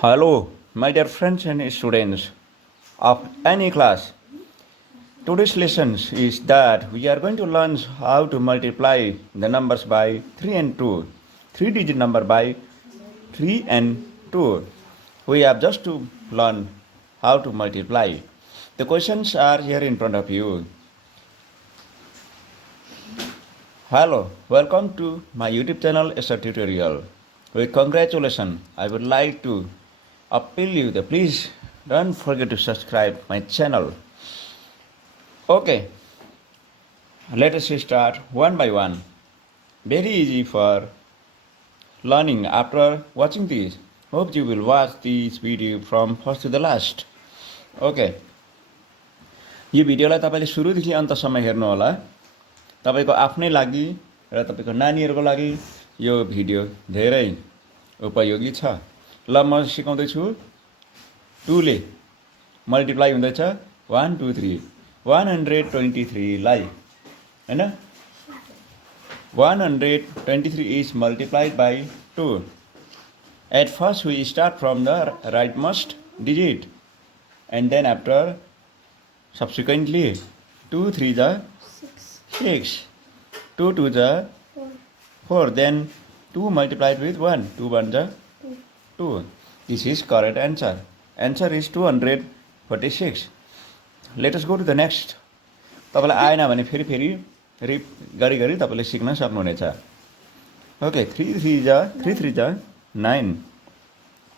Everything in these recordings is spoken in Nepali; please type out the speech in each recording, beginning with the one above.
Hello, my dear friends and students of any class. Today's lesson is that we are going to learn how to multiply the numbers by 3 and 2. 3-digit number by 3 and 2. We have just to learn how to multiply. The questions are here in front of you. Hello, welcome to my YouTube channel Aser Tutorial. With congratulations, I would like to appeal you that please don't forget to subscribe my channel. Okay, let us start one by one. Very easy for learning after watching this. Hope you will watch this video from first to the last. Okay, यो भिडियोलाई तपाईले सुरुदेखि अन्तसम्म हेर्नु होला. तपाईको आफ्नै लागि र तपाईको नानीहरुको लागि यो भिडियो धेरै उपयोगी छ. ल म सिकाउँदै छु. 2 ले मल्टिप्लाई हुँदैछ 1 2 3 123 लाई हैन 123 is multiplied by 2. At first we start from the rightmost digit and then after subsequently 2 3 the 6 2 2 the 4 then 2 multiplied with 1 2 1 the 2. This is correct answer. Answer is 246. Let us go to the next. तपाईलाई आएन भने फेरि फेरि रिप गरी गरी तपाईले सिक्न सक्नुहुनेछ. Okay, 3 3 जा 3 3 जा 9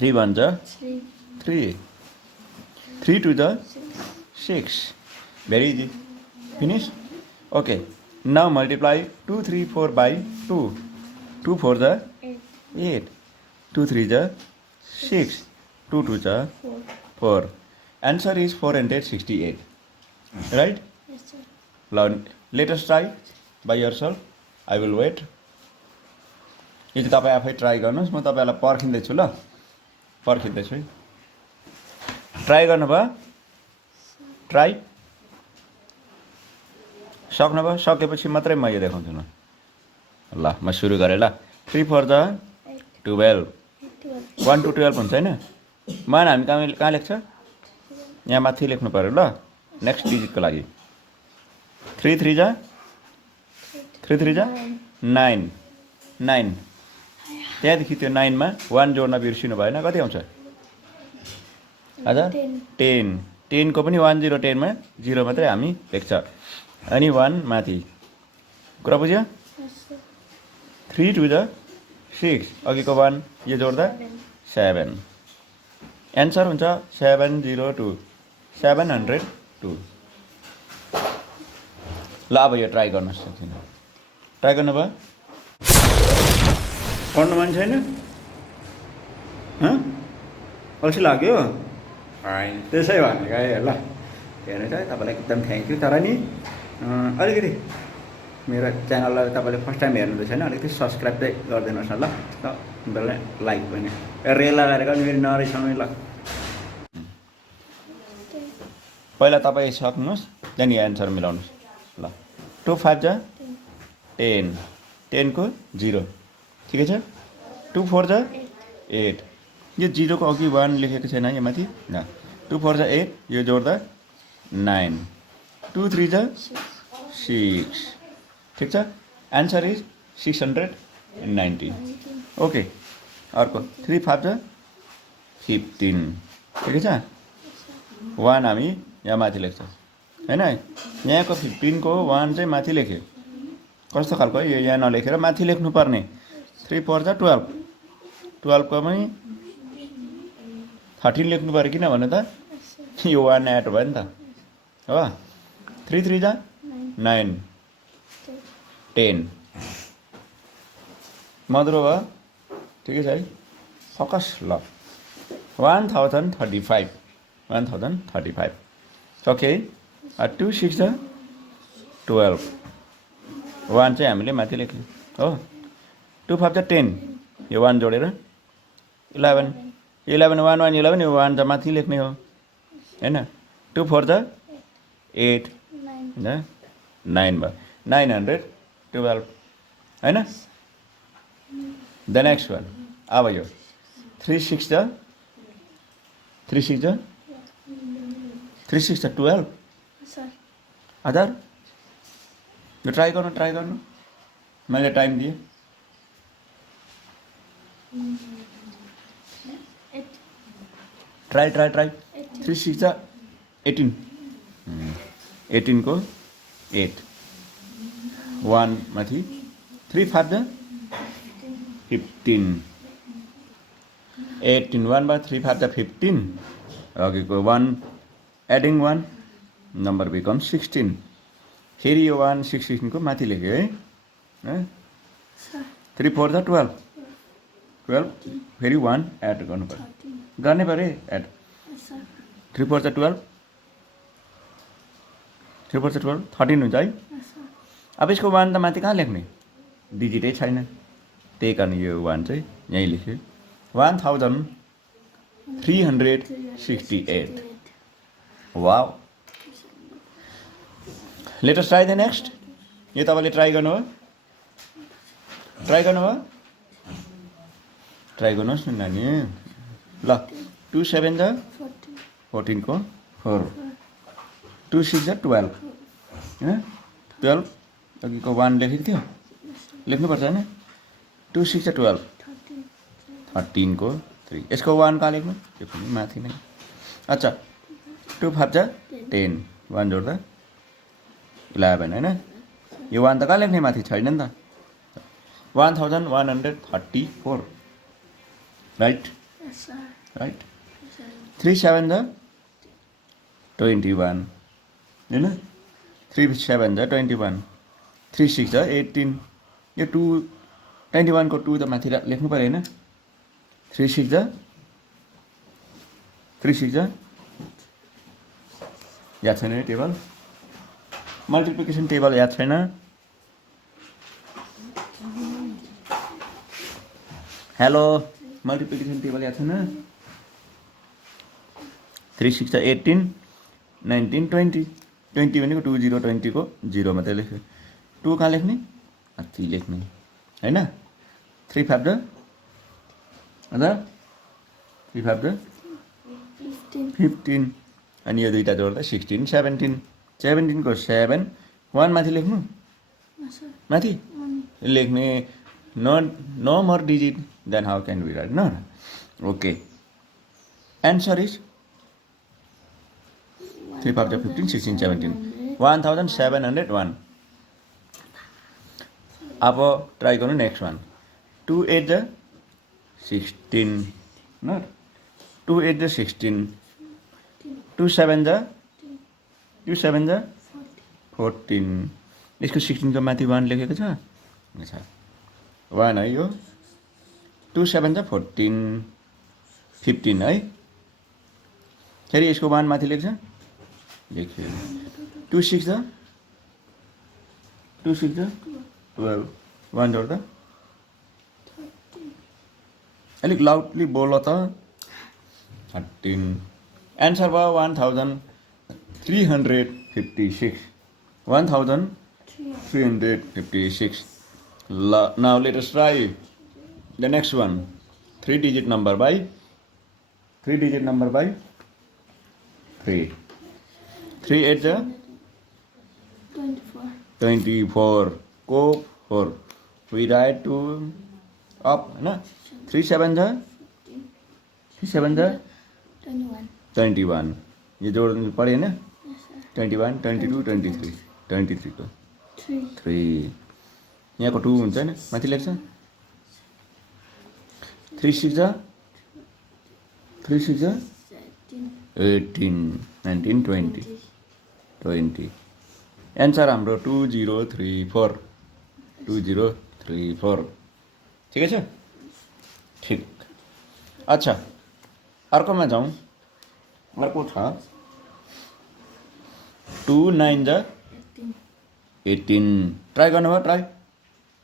3 1 जा 3 3 2 जा 6. Very easy. Finish? Okay. Now multiply 2 3 4 by 2. 2 4 जा 8 2 3 जा 6 2 2 जा 4. Answer is 468. Right? Yes, sir. Now, let us try by yourself. I will wait. यो चाहिँ तपाई आफै ट्राई गर्नुस्. म तपाईलाई पर्खिँदै छु ल. पर्खिँदै छु. ट्राई गर्नुभयो? ट्राई सक्नुभयो? सकेपछि मात्रै म यो देखाउँछु न. ल म सुरु गरे ल. 3 4 जा 12 1 to 12 हुन्छ हैन. मान हामी कहाँ लेख्छ? यहाँ माथि लेख्नु पर्यो ल. नेक्स्ट डिजिटको लागि 3 3 जा 3 3 जा 9 9. त्यहाँदेखि त्यो 9 मा 1 जोड्न बिर्सिनु भएन. कति आउँछ? हजुर 10. 10 को पनि 1 0 10 मा 0 मात्रै हामी लेख्छ. अनि 1 माथि. कुरा बुझ्यो? 3 2 जा 6 अघिको 1 यो जोड्दा 7. एन्सर हुन्छ 702 702. ल अब यो ट्राई गर्न सक्दिन. ट्राई गर्नुभयो? पढ्नु मन छैन? अल्छी लाग्यो? त्यसै भनेको है ल. हेर्नु त तपाईलाई एकदम थ्याङ्क यू. तर नि अलिकति मेरो च्यानललाई तपाईले फर्स्ट टाइम हेर्नुहुँदैछ हैन, अलिकति सब्स्क्राइब चाहिँ गरिदिनुहोस् न ल. बेला लाइक पनि रेल लगाएर गर्नु फेरि नरिसाउनु ल. पहिला तपाईँ सक्नुहोस् त्यहाँदेखि एन्सर मिलाउनुहोस् ल. 2 5 जा 10 10 को 0 ठिकै छ. 2 4 जा 8 यो 0 को अघि 1 लेखेको छैन यहाँ माथि न. 2 4 जा 8 यो जोड्दा 9 2 3 जा 6 ठिक छ. Answer is 690. ओके. अर्को 3 5 जा 15 ठिकै छ. 1 हामी यहाँ माथि लेख्छ हैन. यहाँको 15 को 1 चाहिँ माथि लेख्यो. कस्तो खालको यो यहाँ नलेखेर माथि लेख्नु पर्ने. 3 4 जा 12 12 को पनि 13 लेख्नु पर्यो. किन भन्नु त यो 1 एड भयो नि त हो. 3 3 जा 9 10 मधुरो भयो. ठिकै छ है. फोकस ल. 1035 1035. ओके. 2 6 जा 12 1 चाहिँ हामीले माथि लेख्यौँ हो. 2 5 जा 10 यो 1 जोडेर 11 11 1 1 11 यो 1 चाहिँ माथि लेख्ने हो हैन. 2 4 जा 8 हैन 9 भयो. 912 हैन. द नेक्स्ट वान अब यो 3 6 जा 3 6 जा 3 6 जा 12 सर आधार यो ट्राई गर्नु मैले टाइम दिएँ ट्राई 3 6 जा 18 18 को 8 1 माथि 3 5 जा 15 18 1 by 3 5 जा 15 अघिको 1 एडिङ 1 नम्बर becomes 16 फेरि यो 1 16 को माथि लेख्यो है 3 4 जा 12 12 फेरि 1 एड गर्नु पर्यो गर्ने पऱ्यो एड 3 4 जा 12 3 4 जा 12 13 हुन्छ है अब यसको 1 त माथि कहाँ लेख्ने डिजिटै छैन त्यही कारण यो 1 चाहिँ यहीँ लेख्यो 1368 wow let us try the next यो तपाईँले ट्राई गर्नुभयो ट्राई गर्नुहोस् न नानी ल 2 7 जा 14 को 4 2 6 जा 12 हैन 12 अघिको 1 लेखेको थियो लेख्नुपर्छ हैन 2 6 जा 12 13 को 3 यसको 1 कहाँ लेख्नु यो पनि माथि नै अच्छा 2 5 जा 10 1 जोड्दा 11 हैन यो 1 त कहाँ लेख्ने माथि छैन नि त 1134 राइट राइट 3 7 जा 21 हैन 3 7 जा 21 3 6 जा 18 यो 2 21 को 2 त माथि लेख्नु पर्यो हैन 3 6 जा 3 6 जा याद छैन टेबल मल्टिप्लिकेसन टेबल याद छैन हेलो मल्टिप्लिकेसन टेबल याद छैन 3 6 जा 18 19 20 20 भनेको 2 0 20 को 0 मात्रै लेख्यो 2 कहाँ लेख्ने माथि लेख्ने हैन 3 5 जा अझ 3 5 जा 15 अनि यो दुईटा जोड्दा 16 17 17 को 7 1 माथि लेख्नु माथि लेख्ने no more digit then how can we write no okay answer is 3 5 15 16 17 1701 अब ट्राई गर्नु नेक्स्ट वान 2 8 जा 16 नट 2 8 जा 16 2 7 जा 14 यसको 16 को माथि 1 लेखेको छ अच्छा 1 है यो 2 7 जा 14 15 है फेरि यसको 1 माथि लेख्छ लेख्यो 2 6 जा 12 1 जोड्दा अलिक लाउडली बोल त 13 एन्सर भयो 1356 1356 now let us try the next one 3 digit number by 3 3 8 जा 24 को 4 we write to up है ना 3 7 जा 21 ये जोड्नु पर्यो हैन 21 22 23 23 को 3 यहाँको 2 हुन्छ हैन माथि लेख्छ 3 6 जा 18 19 20 20 एन्सर हाम्रो 2034 2034 ठिकै छ ठिक अच्छा अर्कोमा जाउँ अर्को छ 2 9 जा 18 ट्राई गर्नुभयो ट्राई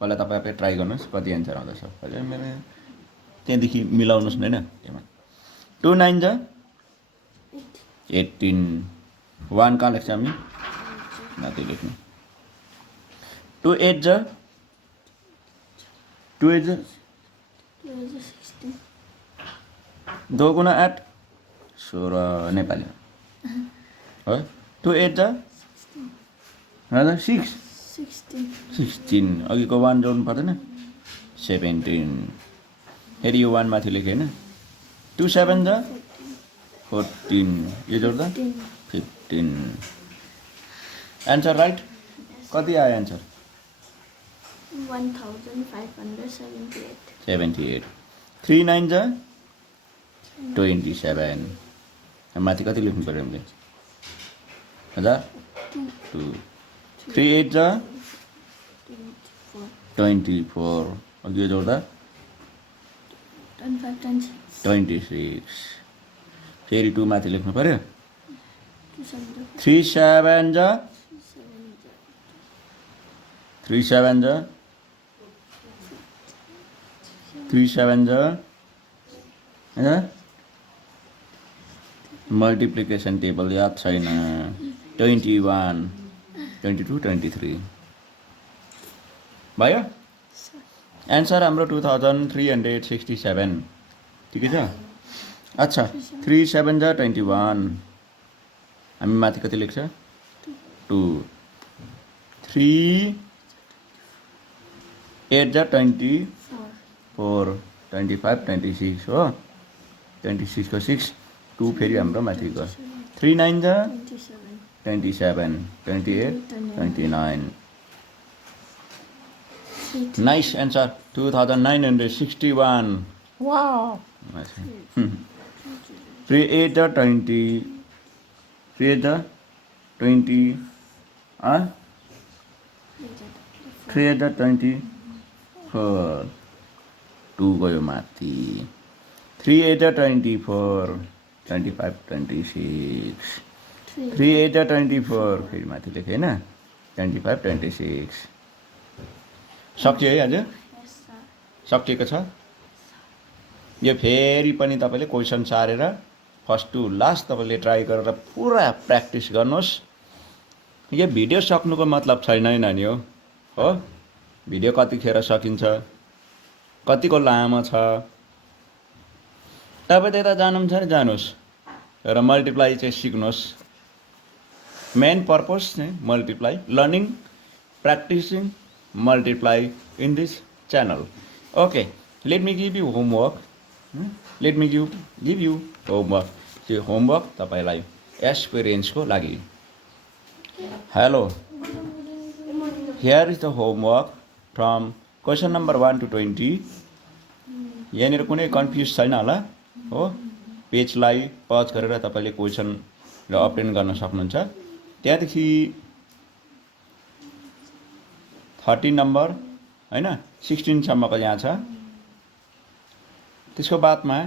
पहिला तपाईँ आफै ट्राई गर्नुहोस् कति एन्सर आउँदैछ अहिले मेरो त्यहाँदेखि मिलाउनुहोस् न हैन त्यसमा 2 9 जा 18 1 कहाँ लेख्छ हामी माथि लेख्नु 2 8 जा 2 8 जा 2 गुना 8 16 नेपाली हो 2 8 जा हजुर 6 16 अघिको 1 जोड्नु पर्दैन 17 फेरि यो 1 माथि लेखेँ होइन 2 7 जा 14 यो जोड्दा 15 एन्सर राइट कति आयो एन्सर 1578 3 9 जा 27 माथि कति लेख्नु पर्यो हामीले हजुर 2 3 8 जा 24 अघि यो जोड्दा 26 फेरि 2 माथि लेख्नु पर्यो 3 7 जा 3 7 जा 3 7 जा मल्टिप्लिकेसन टेबल याद छैन 21 22 23 भयो एन्सर हाम्रो 2367 ठिकै छ अच्छा 3 7 जा 21 हामी माथि कति लेख्छ 2 3 8 जा 24 25 26 हो 26 को 6 2 फेरि हाम्रो माथि गयो 3 9 जा 27 28 29 नाइस एन्सर 2961 Wow. 3 8 जा 20 3 8 जा 20 3 8 जा 24 2 गयो माथि 3 8 जा 24 25 26 3 8 जा 24 फेरि माथि लेखेँ होइन 25 26 सक्यो है आज सकिएको छ यो फेरि पनि तपाईँले क्वेसन सारेर फर्स्ट टु लास्ट तपाईँले ट्राई गरेर पुरा प्र्याक्टिस गर्नुहोस् यो भिडियो सक्नुको मतलब छैन है नानी हो भिडियो कतिखेर सकिन्छ कतिको लामो छ तपाईँ त्यता जानु छ नि जानुहोस् र मल्टिप्लाई चाहिँ सिक्नुहोस् मेन पर्पस चाहिँ multiply learning practising multiply in this channel. Okay, let me give you homework. Let me give you homework. The homework तपाईलाई experience को लागि. Hello. Here is the homework from question number 1 to 20. यहाँनिर कुनै कन्फ्युज छैन होला हो पेजलाई पज गरेर तपाईले क्वेसन र अटेन्ड गर्न सक्नुहुन्छ त्यहाँदेखि 13 नम्बर हैन 16 सम्मको यहाँ छ त्यसको बादमा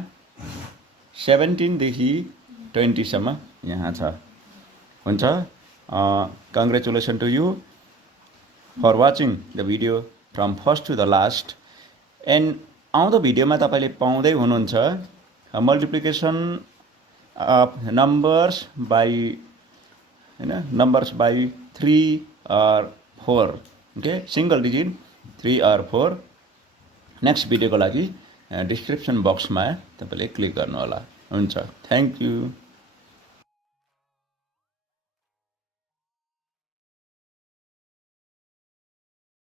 17 देखि 20 सम्म यहाँ छ हुन्छ congratulations to you for watching the video from first to the last and आउँदो भिडियोमा तपाईले पाउँदै हुनुहुन्छ मल्टिप्लिकेसन अफ नम्बर्स बाई हैन numbers by 3 or 4 okay single digit 3 or 4 next भिडियोको लागि डिस्क्रिप्सन बक्समा तपाईले क्लिक गर्नु होला हुन्छ थ्यांक यू